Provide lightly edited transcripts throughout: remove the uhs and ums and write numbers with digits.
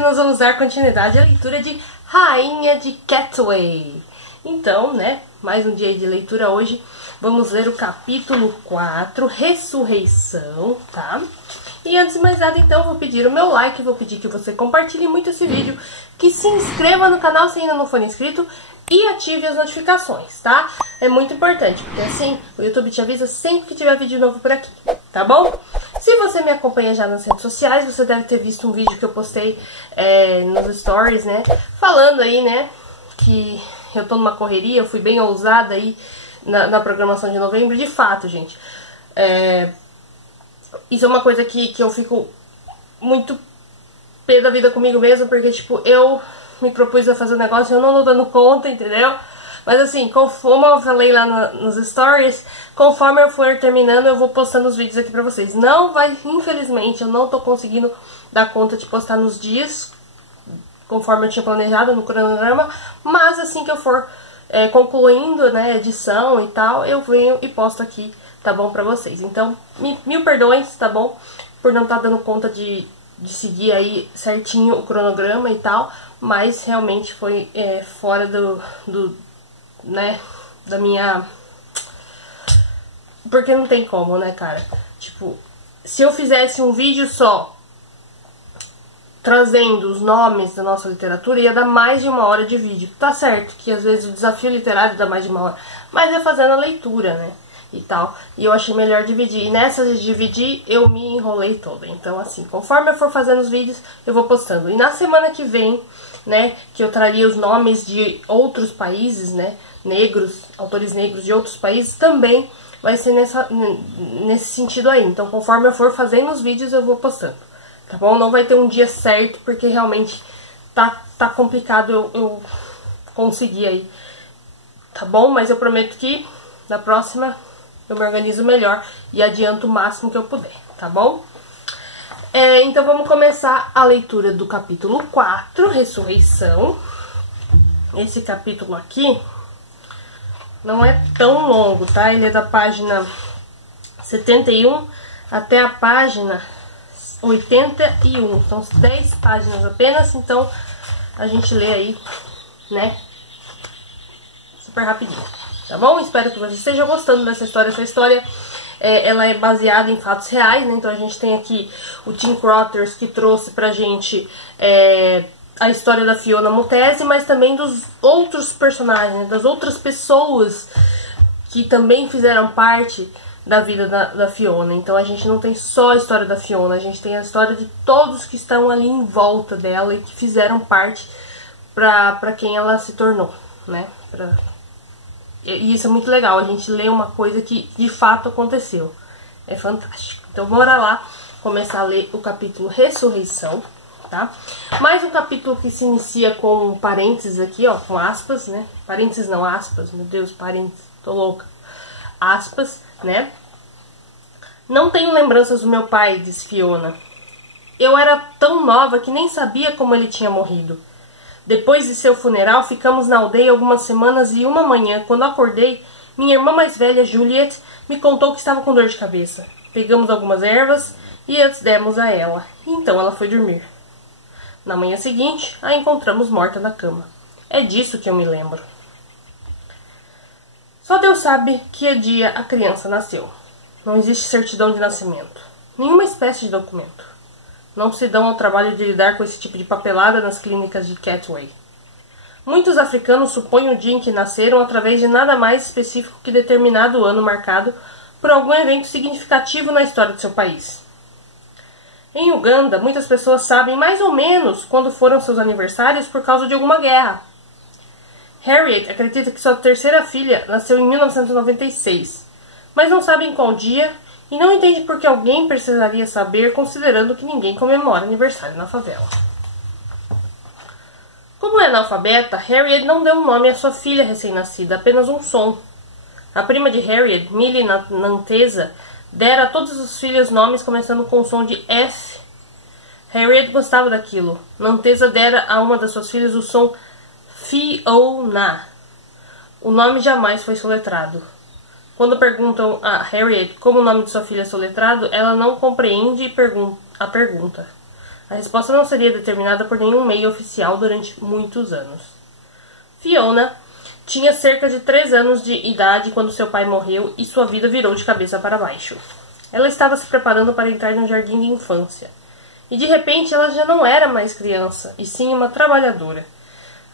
nós vamos dar continuidade à leitura de Rainha de Catway. Então, né, mais um dia de leitura hoje. Vamos ler o capítulo 4, Ressurreição, tá? E antes de mais nada, então, vou pedir o meu like, vou pedir que você compartilhe muito esse vídeo, que se inscreva no canal se ainda não for inscrito e ative as notificações, tá? É muito importante, porque assim o YouTube te avisa sempre que tiver vídeo novo por aqui, tá bom? Se você me acompanha já nas redes sociais, você deve ter visto um vídeo que eu postei nos stories, né? Falando aí, né, que eu tô numa correria, eu fui bem ousada aí na programação de novembro. De fato, gente, isso é uma coisa que eu fico muito pé da vida comigo mesmo, porque, tipo, eu me propus a fazer um negócio e eu não tô dando conta, entendeu? Mas assim, como eu falei lá nos stories, conforme eu for terminando, eu vou postando os vídeos aqui pra vocês. Não vai, infelizmente, eu não tô conseguindo dar conta de postar nos dias, conforme eu tinha planejado no cronograma, mas assim que eu for concluindo, né, edição e tal, eu venho e posto aqui, tá bom, pra vocês. Então, mil perdões, tá bom, por não estar dando conta de seguir aí certinho o cronograma e tal, mas realmente foi fora né, da minha... Porque não tem como, né, cara? Tipo, se eu fizesse um vídeo só trazendo os nomes da nossa literatura, ia dar mais de 1 hora de vídeo. Tá certo que às vezes o desafio literário dá mais de 1 hora, mas é fazendo a leitura, né, e tal. E eu achei melhor dividir. E nessa de dividir, eu me enrolei toda. Então, assim, conforme eu for fazendo os vídeos, eu vou postando. E na semana que vem, né, que eu traria os nomes de outros países, né, negros, autores negros de outros países, também vai ser nesse sentido aí. Então, conforme eu for fazendo os vídeos, eu vou postando, tá bom? Não vai ter um dia certo, porque realmente tá complicado eu conseguir aí, tá bom? Mas eu prometo que na próxima eu me organizo melhor e adianto o máximo que eu puder, tá bom? Então vamos começar a leitura do capítulo 4, Ressurreição. Esse capítulo aqui não é tão longo, tá? Ele é da página 71 até a página 81. São 10 páginas apenas, então a gente lê aí, né, super rapidinho, tá bom? Espero que você esteja gostando dessa história. Essa história, ela é baseada em fatos reais, né? Então a gente tem aqui o Tim Crothers, que trouxe pra gente a história da Fiona Montese, mas também dos outros personagens, das outras pessoas que também fizeram parte da vida da Fiona. Então a gente não tem só a história da Fiona, a gente tem a história de todos que estão ali em volta dela e que fizeram parte pra quem ela se tornou, né? E isso é muito legal, a gente lê uma coisa que de fato aconteceu. É fantástico. Então bora lá começar a ler o capítulo Ressurreição, tá? Mais um capítulo que se inicia com parênteses aqui, ó, com aspas, né? Parênteses não, aspas, meu Deus, parênteses, tô louca. Aspas, né? Não tenho lembranças do meu pai, diz Fiona. Eu era tão nova que nem sabia como ele tinha morrido. Depois de seu funeral, ficamos na aldeia algumas semanas e uma manhã, quando acordei, minha irmã mais velha, Juliet, me contou que estava com dor de cabeça. Pegamos algumas ervas e as demos a ela. E então ela foi dormir. Na manhã seguinte, a encontramos morta na cama. É disso que eu me lembro. Só Deus sabe que dia a criança nasceu. Não existe certidão de nascimento. Nenhuma espécie de documento. Não se dão ao trabalho de lidar com esse tipo de papelada nas clínicas de Catway. Muitos africanos supõem o dia em que nasceram através de nada mais específico que determinado ano marcado por algum evento significativo na história de seu país. Em Uganda, muitas pessoas sabem mais ou menos quando foram seus aniversários por causa de alguma guerra. Harriet acredita que sua terceira filha nasceu em 1996, mas não sabe em qual dia e não entende por que alguém precisaria saber, considerando que ninguém comemora aniversário na favela. Como é analfabeta, Harriet não deu um nome à sua filha recém-nascida, apenas um som. A prima de Harriet, Millie Nanteza, dera a todas as filhas nomes começando com o som de F. Harriet gostava daquilo. Nanteza dera a uma das suas filhas o som Fiona. O nome jamais foi soletrado. Quando perguntam a Harriet como o nome de sua filha é soletrado, ela não compreende a pergunta. A resposta não seria determinada por nenhum meio oficial durante muitos anos. Fiona tinha cerca de 3 anos de idade quando seu pai morreu e sua vida virou de cabeça para baixo. Ela estava se preparando para entrar no jardim de infância. E de repente ela já não era mais criança, e sim uma trabalhadora.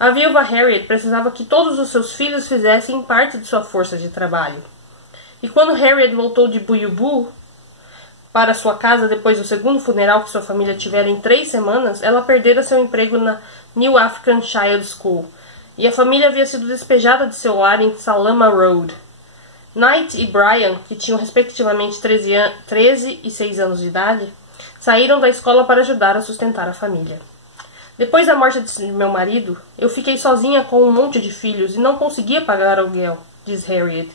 A viúva Harriet precisava que todos os seus filhos fizessem parte de sua força de trabalho. E quando Harriet voltou de Buiubu para sua casa depois do segundo funeral que sua família tivera em 3 semanas, ela perdera seu emprego na New African Child School, e a família havia sido despejada de seu lar em Salama Road. Knight e Brian, que tinham respectivamente 13 e 6 anos de idade, saíram da escola para ajudar a sustentar a família. Depois da morte de meu marido, eu fiquei sozinha com um monte de filhos e não conseguia pagar aluguel, diz Harriet.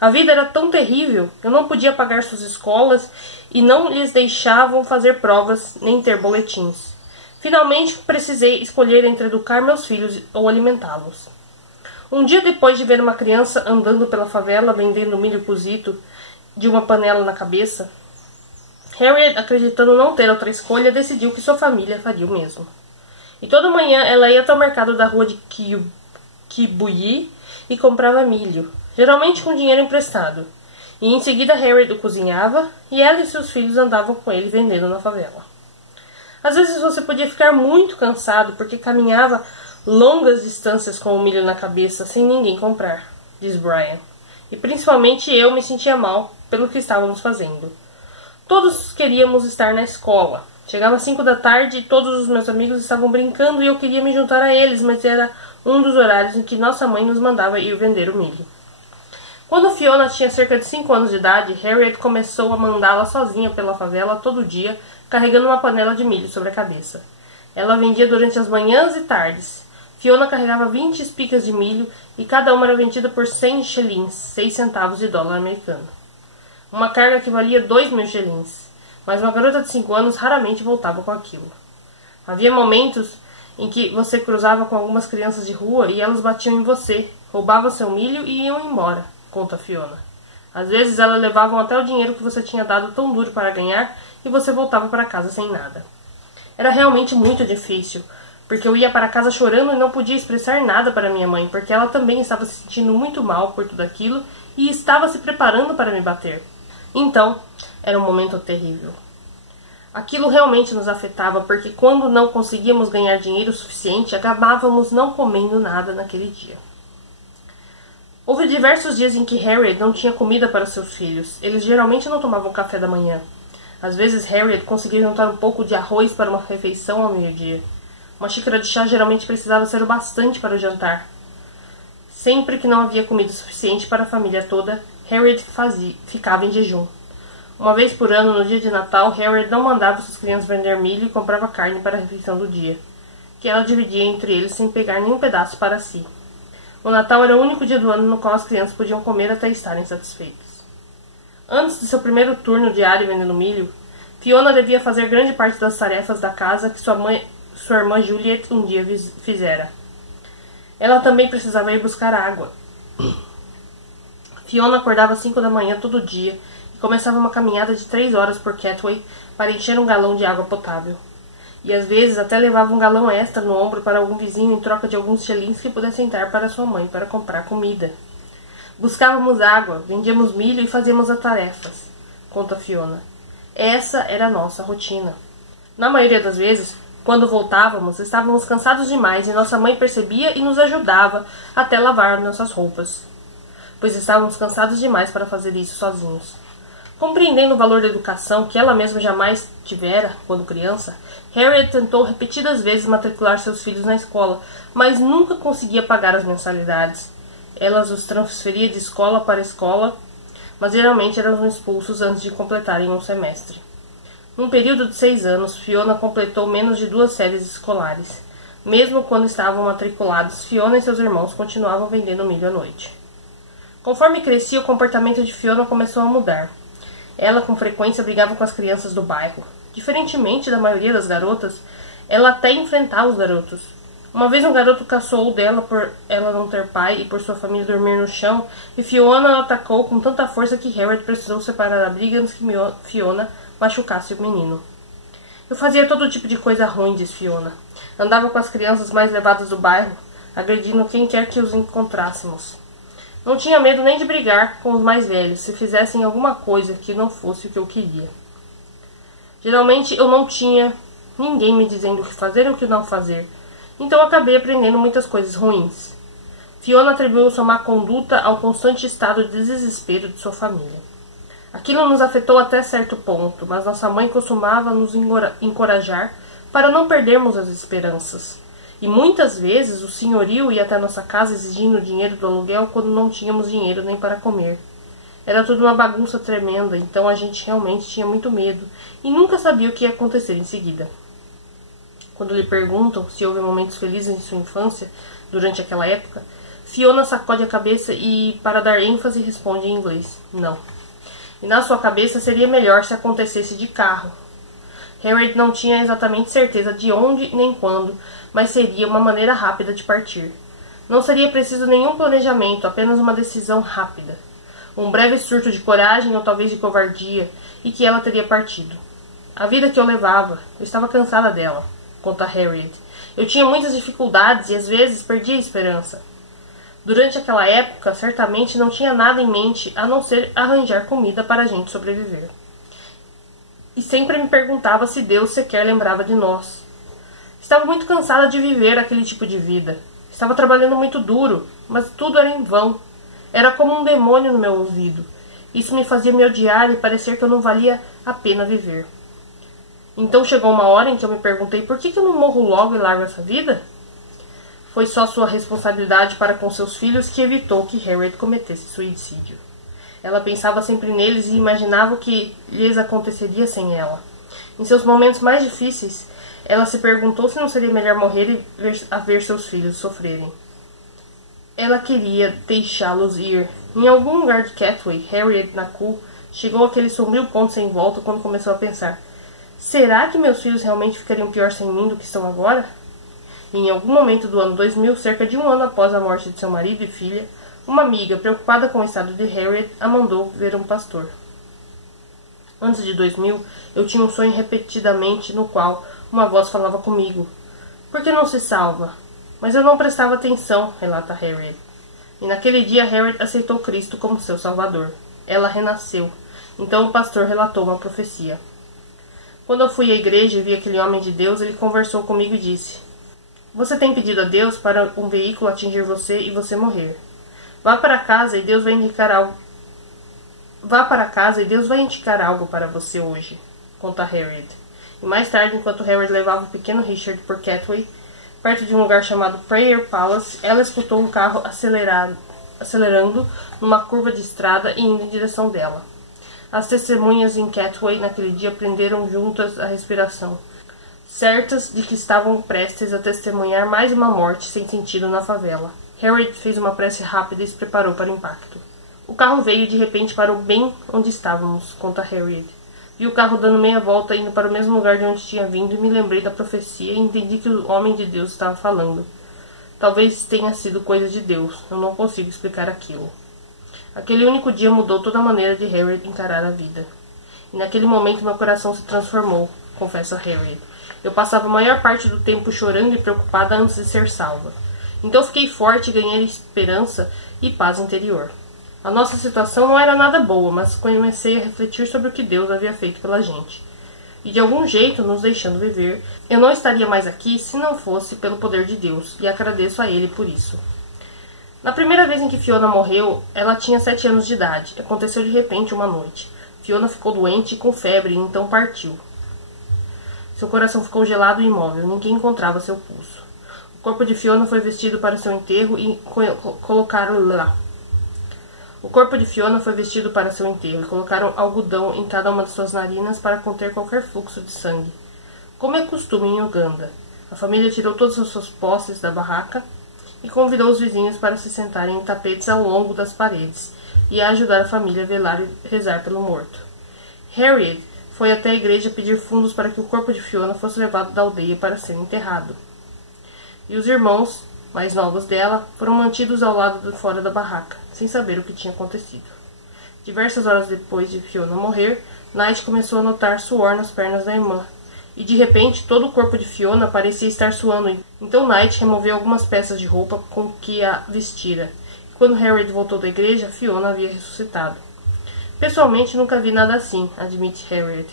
A vida era tão terrível, eu não podia pagar suas escolas e não lhes deixavam fazer provas nem ter boletins. Finalmente precisei escolher entre educar meus filhos ou alimentá-los. Um dia depois de ver uma criança andando pela favela vendendo milho cozido de uma panela na cabeça, Harriet, acreditando não ter outra escolha, decidiu que sua família faria o mesmo. E toda manhã ela ia até o mercado da rua de Kibuyi e comprava milho, geralmente com dinheiro emprestado. E em seguida Harriet o cozinhava e ela e seus filhos andavam com ele vendendo na favela. Às vezes você podia ficar muito cansado porque caminhava longas distâncias com o milho na cabeça sem ninguém comprar, diz Brian. E principalmente eu me sentia mal pelo que estávamos fazendo. Todos queríamos estar na escola. Chegava às 5 da tarde e todos os meus amigos estavam brincando e eu queria me juntar a eles, mas era um dos horários em que nossa mãe nos mandava ir vender o milho. Quando Fiona tinha cerca de 5 anos de idade, Harriet começou a mandá-la sozinha pela favela todo dia, carregando uma panela de milho sobre a cabeça. Ela vendia durante as manhãs e tardes. Fiona carregava 20 espigas de milho e cada uma era vendida por 100 shillings, 6 centavos de dólar americano. Uma carga que valia 2.000 shillings, mas uma garota de 5 anos raramente voltava com aquilo. Havia momentos em que você cruzava com algumas crianças de rua e elas batiam em você, roubavam seu milho e iam embora, conta Fiona. Às vezes elas levavam até o dinheiro que você tinha dado tão duro para ganhar e você voltava para casa sem nada. Era realmente muito difícil, porque eu ia para casa chorando e não podia expressar nada para minha mãe, porque ela também estava se sentindo muito mal por tudo aquilo e estava se preparando para me bater. Então, era um momento terrível. Aquilo realmente nos afetava, porque quando não conseguíamos ganhar dinheiro suficiente, acabávamos não comendo nada naquele dia. Houve diversos dias em que Harriet não tinha comida para seus filhos. Eles geralmente não tomavam café da manhã. Às vezes Harriet conseguia juntar um pouco de arroz para uma refeição ao meio-dia. Uma xícara de chá geralmente precisava ser o bastante para o jantar. Sempre que não havia comida suficiente para a família toda, Harriet ficava em jejum. Uma vez por ano, no dia de Natal, Harriet não mandava suas crianças vender milho e comprava carne para a refeição do dia, que ela dividia entre eles sem pegar nenhum pedaço para si. O Natal era o único dia do ano no qual as crianças podiam comer até estarem satisfeitas. Antes de seu primeiro turno diário vendendo milho, Fiona devia fazer grande parte das tarefas da casa que sua irmã Juliet um dia fizera. Ela também precisava ir buscar água. Fiona acordava às 5 da manhã todo dia e começava uma caminhada de 3 horas por Catway para encher um galão de água potável. E às vezes até levava um galão extra no ombro para algum vizinho em troca de alguns shillings que pudessem dar para sua mãe para comprar comida. Buscávamos água, vendíamos milho e fazíamos as tarefas, conta Fiona. Essa era a nossa rotina. Na maioria das vezes, quando voltávamos, estávamos cansados demais e nossa mãe percebia e nos ajudava até lavar nossas roupas, pois estávamos cansados demais para fazer isso sozinhos. Compreendendo o valor da educação que ela mesma jamais tivera quando criança, Harriet tentou repetidas vezes matricular seus filhos na escola, mas nunca conseguia pagar as mensalidades. Ela os transferia de escola para escola, mas geralmente eram expulsos antes de completarem um semestre. Num período de 6 anos, Fiona completou menos de 2 séries escolares. Mesmo quando estavam matriculados, Fiona e seus irmãos continuavam vendendo milho à noite. Conforme crescia, o comportamento de Fiona começou a mudar. Ela com frequência brigava com as crianças do bairro. Diferentemente da maioria das garotas, ela até enfrentava os garotos. Uma vez um garoto caçoou dela por ela não ter pai e por sua família dormir no chão, e Fiona atacou com tanta força que Harriet precisou separar a briga antes que Fiona machucasse o menino. Eu fazia todo tipo de coisa ruim, diz Fiona. Andava com as crianças mais levadas do bairro, agredindo quem quer que os encontrássemos. Não tinha medo nem de brigar com os mais velhos, se fizessem alguma coisa que não fosse o que eu queria. Geralmente eu não tinha ninguém me dizendo o que fazer ou o que não fazer, então acabei aprendendo muitas coisas ruins. Fiona atribuiu sua má conduta ao constante estado de desespero de sua família. Aquilo nos afetou até certo ponto, mas nossa mãe costumava nos encorajar para não perdermos as esperanças. E muitas vezes o senhorio ia até nossa casa exigindo dinheiro do aluguel quando não tínhamos dinheiro nem para comer. Era tudo uma bagunça tremenda, então a gente realmente tinha muito medo e nunca sabia o que ia acontecer em seguida. Quando lhe perguntam se houve momentos felizes em sua infância durante aquela época, Fiona sacode a cabeça e, para dar ênfase, responde em inglês: não. E na sua cabeça seria melhor se acontecesse de carro. Harriet não tinha exatamente certeza de onde nem quando, mas seria uma maneira rápida de partir. Não seria preciso nenhum planejamento, apenas uma decisão rápida. Um breve surto de coragem ou talvez de covardia, e que ela teria partido. A vida que eu levava, eu estava cansada dela, conta Harriet. Eu tinha muitas dificuldades e às vezes perdia a esperança. Durante aquela época, certamente não tinha nada em mente a não ser arranjar comida para a gente sobreviver. E sempre me perguntava se Deus sequer lembrava de nós. Estava muito cansada de viver aquele tipo de vida. Estava trabalhando muito duro, mas tudo era em vão. Era como um demônio no meu ouvido. Isso me fazia me odiar e parecer que eu não valia a pena viver. Então chegou uma hora em que eu me perguntei por que eu não morro logo e largo essa vida? Foi só sua responsabilidade para com seus filhos que evitou que Harriet cometesse suicídio. Ela pensava sempre neles e imaginava o que lhes aconteceria sem ela. Em seus momentos mais difíceis, ela se perguntou se não seria melhor morrer e ver seus filhos sofrerem. Ela queria deixá-los ir. Em algum lugar de Catway, Harriet Nakul chegou àquele sombrio ponto sem volta quando começou a pensar: será que meus filhos realmente ficariam pior sem mim do que estão agora? E em algum momento do ano 2000, cerca de um ano após a morte de seu marido e filha, uma amiga, preocupada com o estado de Harriet, a mandou ver um pastor. Antes de 2000, eu tinha um sonho repetidamente no qual uma voz falava comigo: por que não se salva? Mas eu não prestava atenção, relata Harriet. E naquele dia Harriet aceitou Cristo como seu salvador. Ela renasceu. Então o pastor relatou uma profecia. Quando eu fui à igreja e vi aquele homem de Deus, ele conversou comigo e disse: você tem pedido a Deus para um veículo atingir você e você morrer. Vá para casa e Deus vai indicar algo. Vá para casa e Deus vai indicar algo para você hoje, conta Harriet. E mais tarde, enquanto Harriet levava o pequeno Richard por Catway, perto de um lugar chamado Prayer Palace, ela escutou um carro acelerando numa curva de estrada e indo em direção dela. As testemunhas em Catway naquele dia prenderam juntas a respiração, certas de que estavam prestes a testemunhar mais uma morte sem sentido na favela. Harriet fez uma prece rápida e se preparou para o impacto. O carro veio e de repente parou bem onde estávamos, conta Harriet. Vi o carro dando meia volta indo para o mesmo lugar de onde tinha vindo e me lembrei da profecia e entendi que o homem de Deus estava falando. Talvez tenha sido coisa de Deus, eu não consigo explicar aquilo. Aquele único dia mudou toda a maneira de Harriet encarar a vida. E naquele momento meu coração se transformou, confessa Harriet. Eu passava a maior parte do tempo chorando e preocupada antes de ser salva. Então fiquei forte e ganhei esperança e paz interior. A nossa situação não era nada boa, mas comecei a refletir sobre o que Deus havia feito pela gente. E de algum jeito nos deixando viver. Eu não estaria mais aqui se não fosse pelo poder de Deus, e agradeço a Ele por isso. Na primeira vez em que Fiona morreu, ela tinha 7 anos de idade. Aconteceu de repente uma noite. Fiona ficou doente e com febre, e então partiu. Seu coração ficou gelado e imóvel, ninguém encontrava seu pulso. O corpo de Fiona foi vestido para seu enterro e colocaram lá. O corpo de Fiona foi vestido para seu enterro e colocaram algodão em cada uma de suas narinas para conter qualquer fluxo de sangue. Como é costume em Uganda, a família tirou todas as suas posses da barraca e convidou os vizinhos para se sentarem em tapetes ao longo das paredes e a ajudar a família a velar e rezar pelo morto. Harriet foi até a igreja pedir fundos para que o corpo de Fiona fosse levado da aldeia para ser enterrado. E os irmãos mais novos dela foram mantidos ao lado de fora da barraca, sem saber o que tinha acontecido. Diversas horas depois de Fiona morrer, Knight começou a notar suor nas pernas da irmã, e de repente todo o corpo de Fiona parecia estar suando. Então Knight removeu algumas peças de roupa com que a vestira. E quando Harriet voltou da igreja, Fiona havia ressuscitado. Pessoalmente nunca vi nada assim, admite Harriet.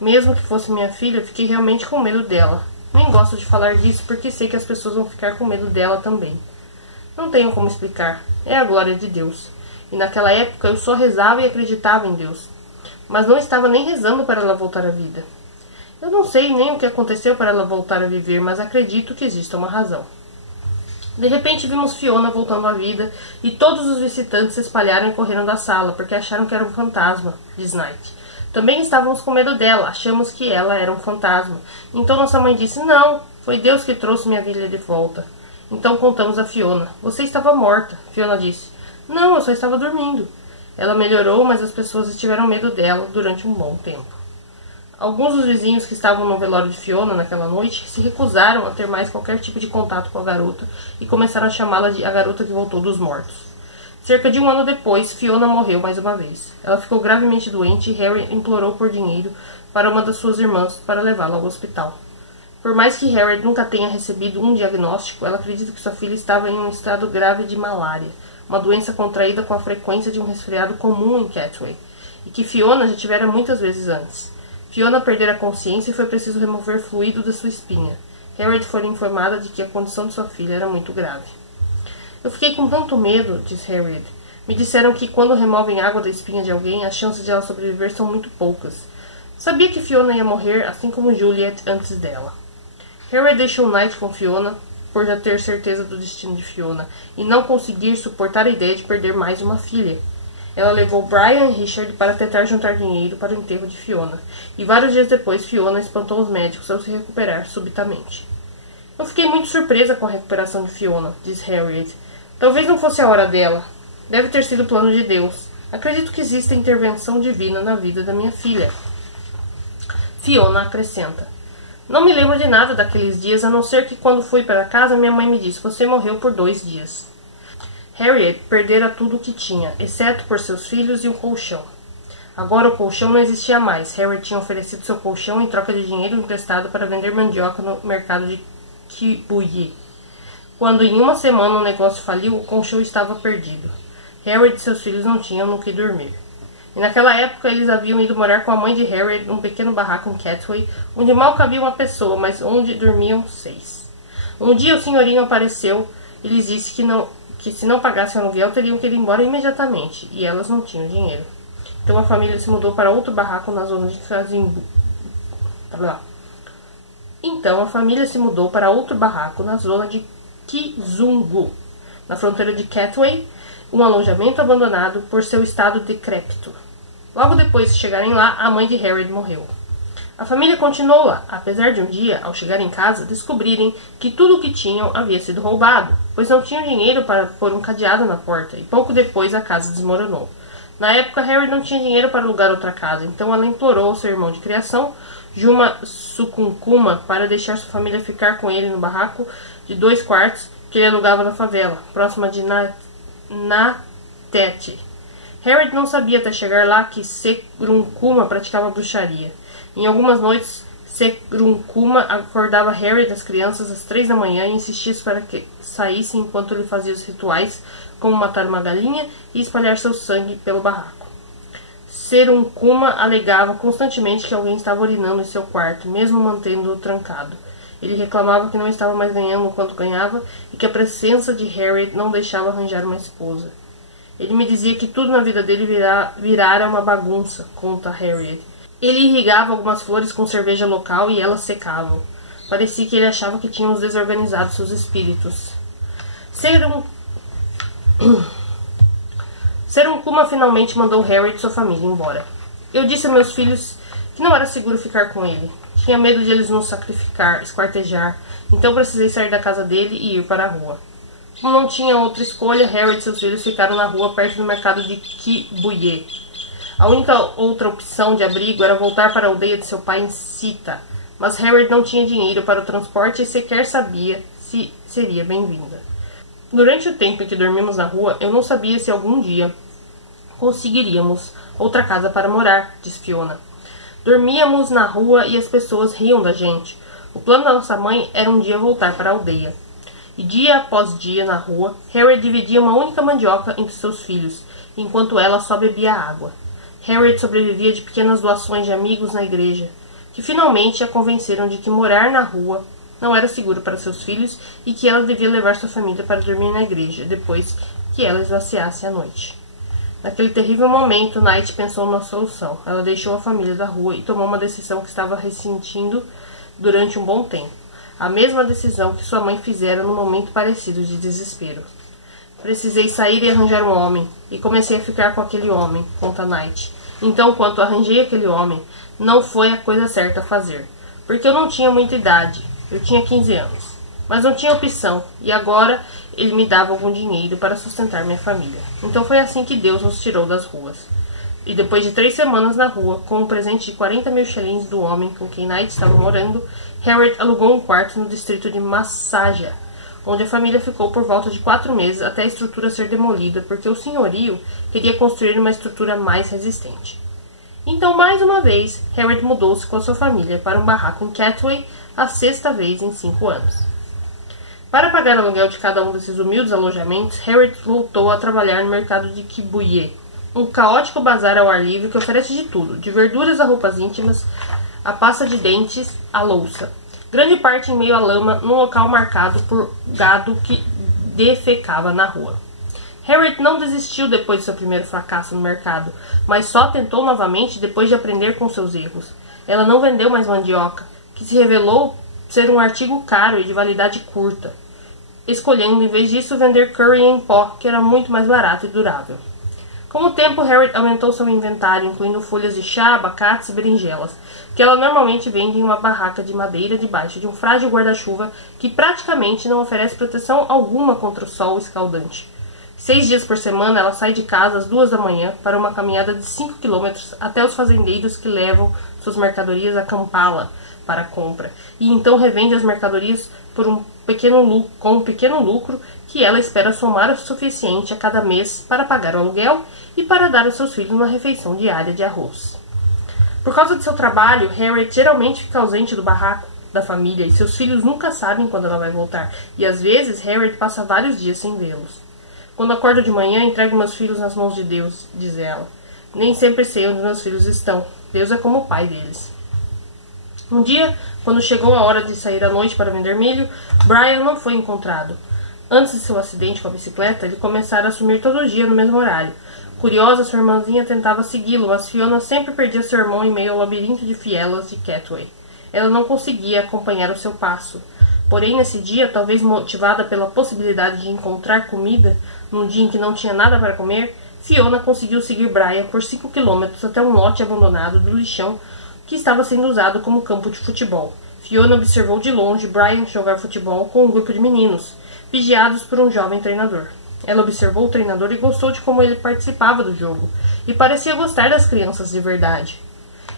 Mesmo que fosse minha filha, fiquei realmente com medo dela. Nem gosto de falar disso porque sei que as pessoas vão ficar com medo dela também. Não tenho como explicar. É a glória de Deus. E naquela época eu só rezava e acreditava em Deus. Mas não estava nem rezando para ela voltar à vida. Eu não sei nem o que aconteceu para ela voltar a viver, mas acredito que exista uma razão. De repente vimos Fiona voltando à vida e todos os visitantes se espalharam e correram da sala, porque acharam que era um fantasma, diz Knight. Também estávamos com medo dela, achamos que ela era um fantasma. Então nossa mãe disse, não, foi Deus que trouxe minha filha de volta. Então contamos a Fiona. Você estava morta, Fiona disse. Não, eu só estava dormindo. Ela melhorou, mas as pessoas tiveram medo dela durante um bom tempo. Alguns dos vizinhos que estavam no velório de Fiona naquela noite se recusaram a ter mais qualquer tipo de contato com a garota e começaram a chamá-la de a garota que voltou dos mortos. Cerca de um ano depois, Fiona morreu mais uma vez. Ela ficou gravemente doente e Harry implorou por dinheiro para uma das suas irmãs para levá-la ao hospital. Por mais que Harry nunca tenha recebido um diagnóstico, ela acredita que sua filha estava em um estado grave de malária, uma doença contraída com a frequência de um resfriado comum em Catway, e que Fiona já tivera muitas vezes antes. Fiona perdera a consciência e foi preciso remover fluido da sua espinha. Harriet foi informada de que a condição de sua filha era muito grave. Eu fiquei com tanto medo, diz Harriet. Me disseram que quando removem água da espinha de alguém, as chances de ela sobreviver são muito poucas. Sabia que Fiona ia morrer, assim como Juliet antes dela. Harriet deixou Knight com Fiona, por já ter certeza do destino de Fiona, e não conseguir suportar a ideia de perder mais uma filha. Ela levou Brian e Richard para tentar juntar dinheiro para o enterro de Fiona, e vários dias depois Fiona espantou os médicos ao se recuperar subitamente. Eu fiquei muito surpresa com a recuperação de Fiona, diz Harriet. Talvez não fosse a hora dela. Deve ter sido o plano de Deus. Acredito que exista intervenção divina na vida da minha filha. Fiona acrescenta. Não me lembro de nada daqueles dias, a não ser que quando fui para casa minha mãe me disse, você morreu por 2 dias. Harriet perdera tudo o que tinha, exceto por seus filhos e um colchão. Agora o colchão não existia mais. Harriet tinha oferecido seu colchão em troca de dinheiro emprestado para vender mandioca no mercado de Kibuye. Quando em uma semana o negócio faliu, o colchão estava perdido. Harriet e seus filhos não tinham no que dormir. E naquela época eles haviam ido morar com a mãe de Harriet num pequeno barraco em Catway, onde mal cabia uma pessoa, mas onde dormiam 6. Um dia o senhorinho apareceu e lhes disse que se não pagassem o aluguel teriam que ir embora imediatamente, e elas não tinham dinheiro. Então a família se mudou para outro barraco na zona de Kazimbu. Kizungu, na fronteira de Catway, um alojamento abandonado por seu estado decrépito. Logo depois de chegarem lá, a mãe de Harriet morreu. A família continuou lá, apesar de um dia, ao chegar em casa, descobrirem que tudo o que tinham havia sido roubado, pois não tinham dinheiro para pôr um cadeado na porta, e pouco depois a casa desmoronou. Na época, Harriet não tinha dinheiro para alugar outra casa, então ela implorou ao seu irmão de criação, Juma Sukunkuma, para deixar sua família ficar com ele no barraco de 2 quartos que ele alugava na favela, próxima de Natete. Harriet não sabia até chegar lá que Serunkuma praticava bruxaria. Em algumas noites, Serunkuma acordava Harriet e as crianças às 3 da manhã e insistia para que saíssem enquanto ele fazia os rituais, como matar uma galinha e espalhar seu sangue pelo barraco. Serunkuma alegava constantemente que alguém estava urinando em seu quarto, mesmo mantendo-o trancado. Ele reclamava que não estava mais ganhando quanto ganhava e que a presença de Harriet não deixava arranjar uma esposa. Ele me dizia que tudo na vida dele virara uma bagunça, conta Harriet. Ele irrigava algumas flores com cerveja local e elas secavam. Parecia que ele achava que tínhamos desorganizado seus espíritos. Serunkuma finalmente mandou Harriet e sua família embora. Eu disse a meus filhos que não era seguro ficar com ele. Tinha medo de eles nos sacrificar, esquartejar, então precisei sair da casa dele e ir para a rua. Como não tinha outra escolha, Harriet e seus filhos ficaram na rua perto do mercado de Kibuye. A única outra opção de abrigo era voltar para a aldeia de seu pai em Sita, mas Harriet não tinha dinheiro para o transporte e sequer sabia se seria bem-vinda. Durante o tempo em que dormimos na rua, eu não sabia se algum dia conseguiríamos outra casa para morar, diz Fiona. Dormíamos na rua e as pessoas riam da gente. O plano da nossa mãe era um dia voltar para a aldeia. E dia após dia, na rua, Harriet dividia uma única mandioca entre seus filhos, enquanto ela só bebia água. Harriet sobrevivia de pequenas doações de amigos na igreja, que finalmente a convenceram de que morar na rua não era seguro para seus filhos e que ela devia levar sua família para dormir na igreja, depois que ela esvaziasse à noite. Naquele terrível momento, Knight pensou numa solução. Ela deixou a família da rua e tomou uma decisão que estava ressentindo durante um bom tempo. A mesma decisão que sua mãe fizera num momento parecido de desespero. Precisei sair e arranjar um homem, e comecei a ficar com aquele homem, conta Knight. Então, quando arranjei aquele homem, não foi a coisa certa a fazer, porque eu não tinha muita idade, eu tinha 15 anos, mas não tinha opção, e agora ele me dava algum dinheiro para sustentar minha família. Então foi assim que Deus nos tirou das ruas. E depois de 3 semanas na rua, com um presente de 40 mil shillings do homem com quem Knight estava morando, Harriet alugou um quarto no distrito de Massaja, onde a família ficou por volta de 4 meses até a estrutura ser demolida, porque o senhorio queria construir uma estrutura mais resistente. Então, mais uma vez, Harriet mudou-se com a sua família para um barraco em Catway, a 6ª vez em 5 anos. Para pagar o aluguel de cada um desses humildes alojamentos, Harriet voltou a trabalhar no mercado de Kibuye, um caótico bazar ao ar livre que oferece de tudo, de verduras a roupas íntimas, a pasta de dentes, a louça. Grande parte em meio à lama, num local marcado por gado que defecava na rua. Harriet não desistiu depois de seu primeiro fracasso no mercado, mas só tentou novamente depois de aprender com seus erros. Ela não vendeu mais mandioca, que se revelou ser um artigo caro e de validade curta, escolhendo em vez disso vender curry em pó, que era muito mais barato e durável. Com o tempo, Harriet aumentou seu inventário, incluindo folhas de chá, abacates e berinjelas, que ela normalmente vende em uma barraca de madeira debaixo de um frágil guarda-chuva que praticamente não oferece proteção alguma contra o sol escaldante. 6 dias por semana, ela sai de casa às 2 da manhã para uma caminhada de 5 quilômetros até os fazendeiros que levam suas mercadorias a Kampala para compra, e então revende as mercadorias por com um pequeno lucro que ela espera somar o suficiente a cada mês para pagar o aluguel e para dar a seus filhos uma refeição diária de arroz. Por causa de seu trabalho, Harriet geralmente fica ausente do barraco da família e seus filhos nunca sabem quando ela vai voltar, e às vezes Harriet passa vários dias sem vê-los. Quando acordo de manhã, entrego meus filhos nas mãos de Deus, diz ela. Nem sempre sei onde meus filhos estão. Deus é como o pai deles. Um dia, quando chegou a hora de sair à noite para vender milho, Brian não foi encontrado. Antes de seu acidente com a bicicleta, ele começara a sumir todo dia no mesmo horário. Curiosa, sua irmãzinha tentava segui-lo, mas Fiona sempre perdia seu irmão em meio ao labirinto de vielas de Catway. Ela não conseguia acompanhar o seu passo. Porém, nesse dia, talvez motivada pela possibilidade de encontrar comida, num dia em que não tinha nada para comer, Fiona conseguiu seguir Brian por 5 quilômetros até um lote abandonado do lixão que estava sendo usado como campo de futebol. Fiona observou de longe Brian jogar futebol com um grupo de meninos, vigiados por um jovem treinador. Ela observou o treinador e gostou de como ele participava do jogo, e parecia gostar das crianças de verdade.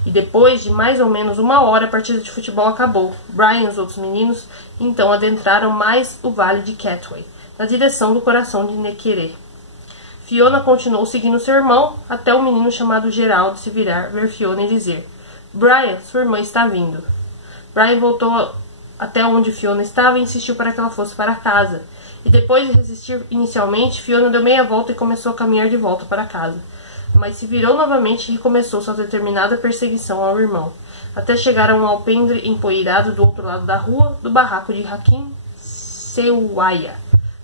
E depois de mais ou menos 1 hora, a partida de futebol acabou. Brian e os outros meninos então adentraram mais o vale de Catway, na direção do coração de Nequerê. Fiona continuou seguindo seu irmão, até o menino chamado Geraldo se virar, ver Fiona e dizer: Brian, sua irmã está vindo. Brian voltou até onde Fiona estava e insistiu para que ela fosse para casa. E depois de resistir inicialmente, Fiona deu meia volta e começou a caminhar de volta para casa. Mas se virou novamente e recomeçou sua determinada perseguição ao irmão, até chegar a um alpendre empoeirado do outro lado da rua, do barraco de Hakim Sewaya.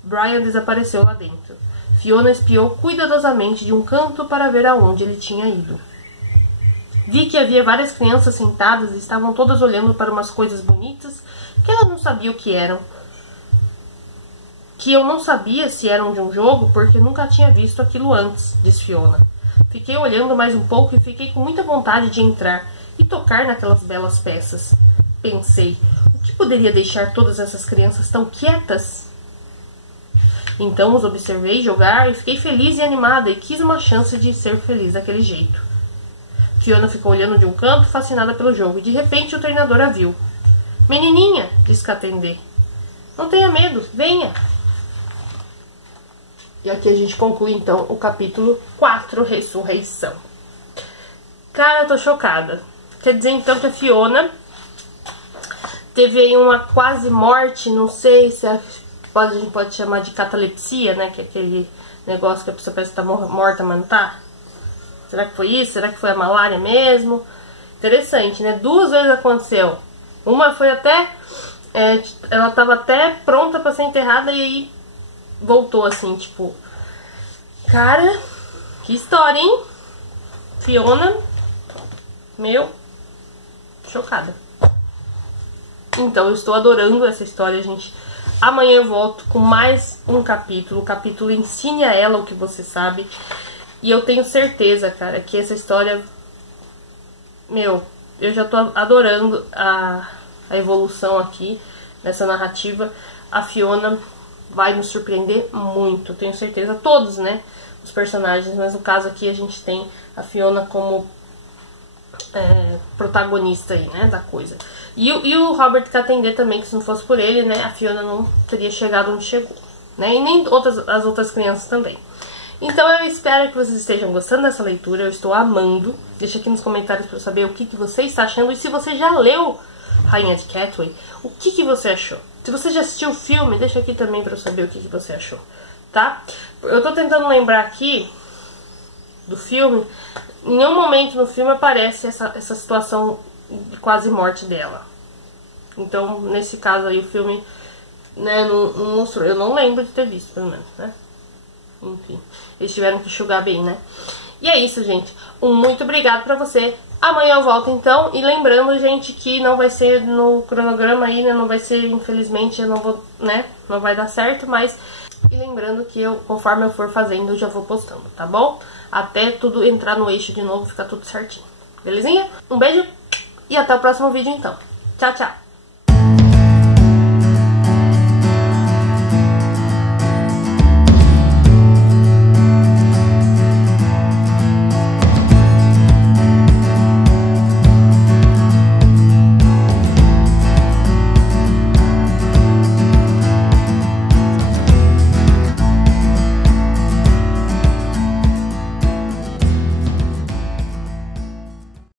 Brian desapareceu lá dentro. Fiona espiou cuidadosamente de um canto para ver aonde ele tinha ido. Vi que havia várias crianças sentadas e estavam todas olhando para umas coisas bonitas que ela não sabia o que eram. Que eu não sabia se eram de um jogo porque nunca tinha visto aquilo antes, disse Fiona. Fiquei olhando mais um pouco e fiquei com muita vontade de entrar e tocar naquelas belas peças. Pensei, o que poderia deixar todas essas crianças tão quietas? Então os observei jogar e fiquei feliz e animada e quis uma chance de ser feliz daquele jeito. Fiona ficou olhando de um canto, fascinada pelo jogo, e de repente o treinador a viu. Menininha, disse Catendê, não tenha medo, venha. E aqui a gente conclui então o capítulo 4, Ressurreição. Cara, eu tô chocada. Quer dizer, então, que a Fiona teve aí uma quase morte, não sei se a gente pode chamar de catalepsia, né? Que é aquele negócio que a pessoa parece que tá morta, mas não tá. Será que foi isso? Será que foi a malária mesmo? Interessante, né? 2 vezes aconteceu. Uma foi até... ela tava até pronta pra ser enterrada e aí voltou assim, tipo... Cara, que história, hein? Fiona, meu, chocada. Então, eu estou adorando essa história, gente. Amanhã eu volto com mais um capítulo. O capítulo Ensine a Ela o que você sabe. E eu tenho certeza, cara, que essa história... Meu, eu já tô adorando a evolução aqui nessa narrativa. A Fiona vai nos surpreender muito, tenho certeza. Todos, né? Os personagens, mas no caso aqui a gente tem a Fiona como protagonista aí, né, da coisa. E o Robert Katender também, que se não fosse por ele, né, a Fiona não teria chegado onde chegou, né, e nem as outras crianças também. Então eu espero que vocês estejam gostando dessa leitura, eu estou amando. Deixa aqui nos comentários para eu saber o que você está achando e se você já leu Rainha de Catway, o que você achou. Se você já assistiu o filme, deixa aqui também para eu saber o que você achou, tá? Eu tô tentando lembrar aqui do filme. Em nenhum momento no filme aparece essa situação de quase morte dela. Então, nesse caso aí, o filme, né, não mostrou. Eu não lembro de ter visto, pelo menos, né? Enfim, eles tiveram que enxugar bem, né? E é isso, gente. Um muito obrigado pra você. Amanhã eu volto, então. E lembrando, gente, que não vai ser no cronograma aí, né? Não vai ser, infelizmente, eu não vou, né? Não vai dar certo, mas... E lembrando que eu, conforme eu for fazendo, eu já vou postando, tá bom? Até tudo entrar no eixo de novo, ficar tudo certinho. Belezinha? Um beijo e até o próximo vídeo, então. Tchau, tchau!